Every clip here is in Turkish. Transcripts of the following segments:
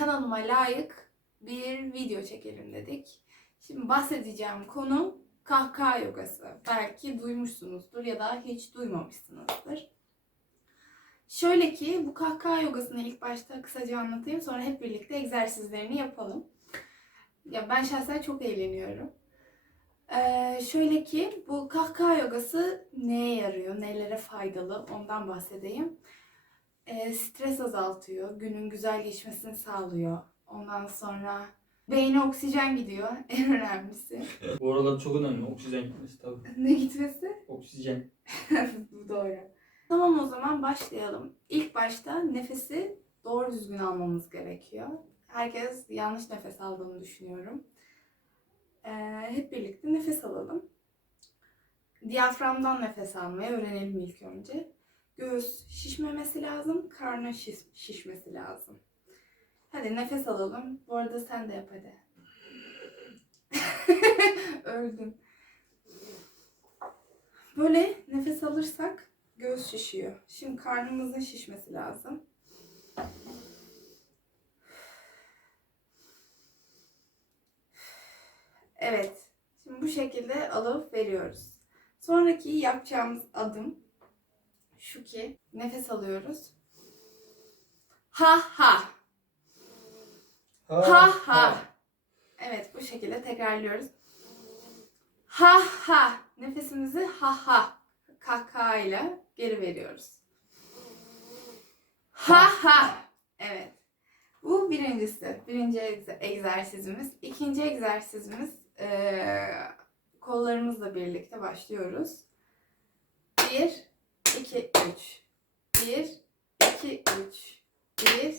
kanalıma layık bir video çekelim dedik. Şimdi bahsedeceğim konu kahkaha yogası. Belki duymuşsunuzdur ya da hiç duymamışsınızdır. Şöyle ki bu kahkaha yogasını ilk başta kısaca anlatayım sonra hep birlikte egzersizlerini yapalım. Ya ben şahsen çok eğleniyorum. Ee, şöyle ki bu kahkaha yogası neye yarıyor, nelere faydalı ondan bahsedeyim. Stres azaltıyor, günün güzel geçmesini sağlıyor. Ondan sonra beyne oksijen gidiyor en önemlisi. Bu aralar çok önemli oksijen gitmesi tabii. ne gitmesi? Oksijen. Bu doğru. Tamam o zaman başlayalım. İlk başta nefesi doğru düzgün almamız gerekiyor. Herkes yanlış nefes aldığını düşünüyorum. Ee, hep birlikte nefes alalım. Diyaframdan nefes almayı öğrenelim ilk önce. Göğüs şişmemesi lazım, karnın şiş- şişmesi lazım. Hadi nefes alalım. Bu arada sen de yap hadi. Öldün. Böyle nefes alırsak göğüs şişiyor. Şimdi karnımızın şişmesi lazım. Evet. Şimdi bu şekilde alıp veriyoruz. Sonraki yapacağımız adım şu ki nefes alıyoruz. Ha ha. Ha ha. Evet bu şekilde tekrarlıyoruz. Ha ha. Nefesimizi ha ha kahkahayla geri veriyoruz. Ha ha. Evet. Bu birincisi. Birinci egze- egzersizimiz. İkinci egzersizimiz eee, kollarımızla birlikte başlıyoruz. Bir, iki, üç. Bir, iki, üç. Bir,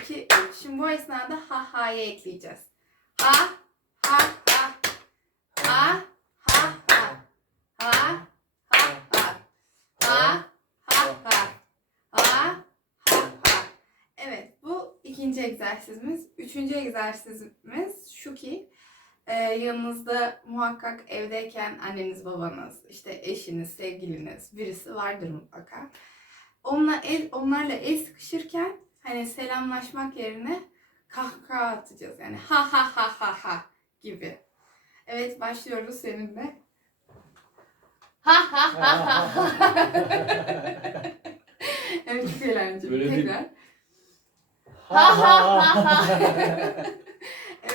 iki, üç. Şimdi bu esnada ha ha'ya ekleyeceğiz. Ha, ha, ha. Ha, ha, ha. Ha, ha, ha. Ha, ha, ha. Ha, ha, ha. Evet, bu ikinci egzersizimiz. Üçüncü egzersizimiz şu ki e, yanınızda muhakkak evdeyken anneniz, babanız, işte eşiniz, sevgiliniz birisi vardır mutlaka. Onunla el, onlarla el sıkışırken hani selamlaşmak yerine kahkaha atacağız. Yani ha ha ha ha ha gibi. Evet başlıyoruz seninle. Ha ha ha ha ha. evet çok eğlenceli. Böyle bir- Tekrar. Ha ha ha ha.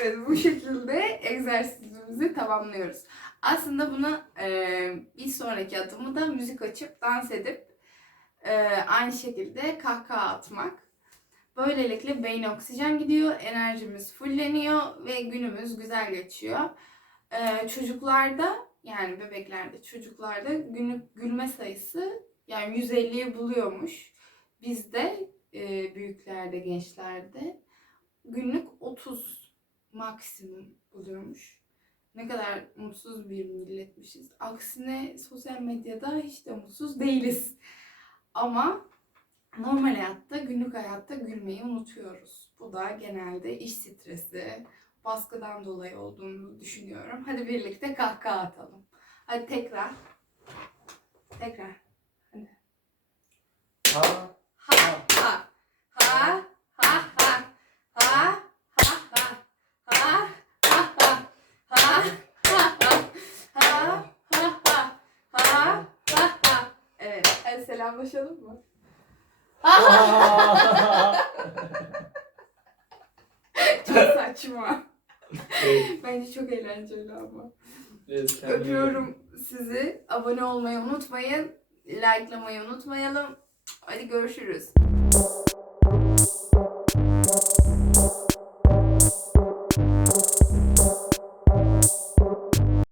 evet bu şekilde egzersizimizi tamamlıyoruz. Aslında bunu e, bir sonraki adımı da müzik açıp dans edip e, aynı şekilde kahkaha atmak. Böylelikle beyne oksijen gidiyor, enerjimiz fulleniyor ve günümüz güzel geçiyor. E, çocuklarda yani bebeklerde, çocuklarda günlük gülme sayısı yani 150'yi buluyormuş. Bizde e, büyüklerde, gençlerde günlük 30 maksimum buluyormuş. Ne kadar mutsuz bir milletmişiz. Aksine sosyal medyada hiç de mutsuz değiliz. Ama normal hayatta, günlük hayatta gülmeyi unutuyoruz. Bu da genelde iş stresi, baskıdan dolayı olduğunu düşünüyorum. Hadi birlikte kahkaha atalım. Hadi tekrar. Tekrar. Ha. Ha ha. Ha ha ha. Ha ha ha. Ha ha ha. Ha ha ha. Ha ha ha. Ha ha ha. Evet. Hadi selamlaşalım mı? Çok saçma. evet, Bence çok eğlenceli ama. evet, kendine- Öpüyorum sizi. Abone olmayı unutmayın. Likelamayı unutmayalım. Hadi görüşürüz.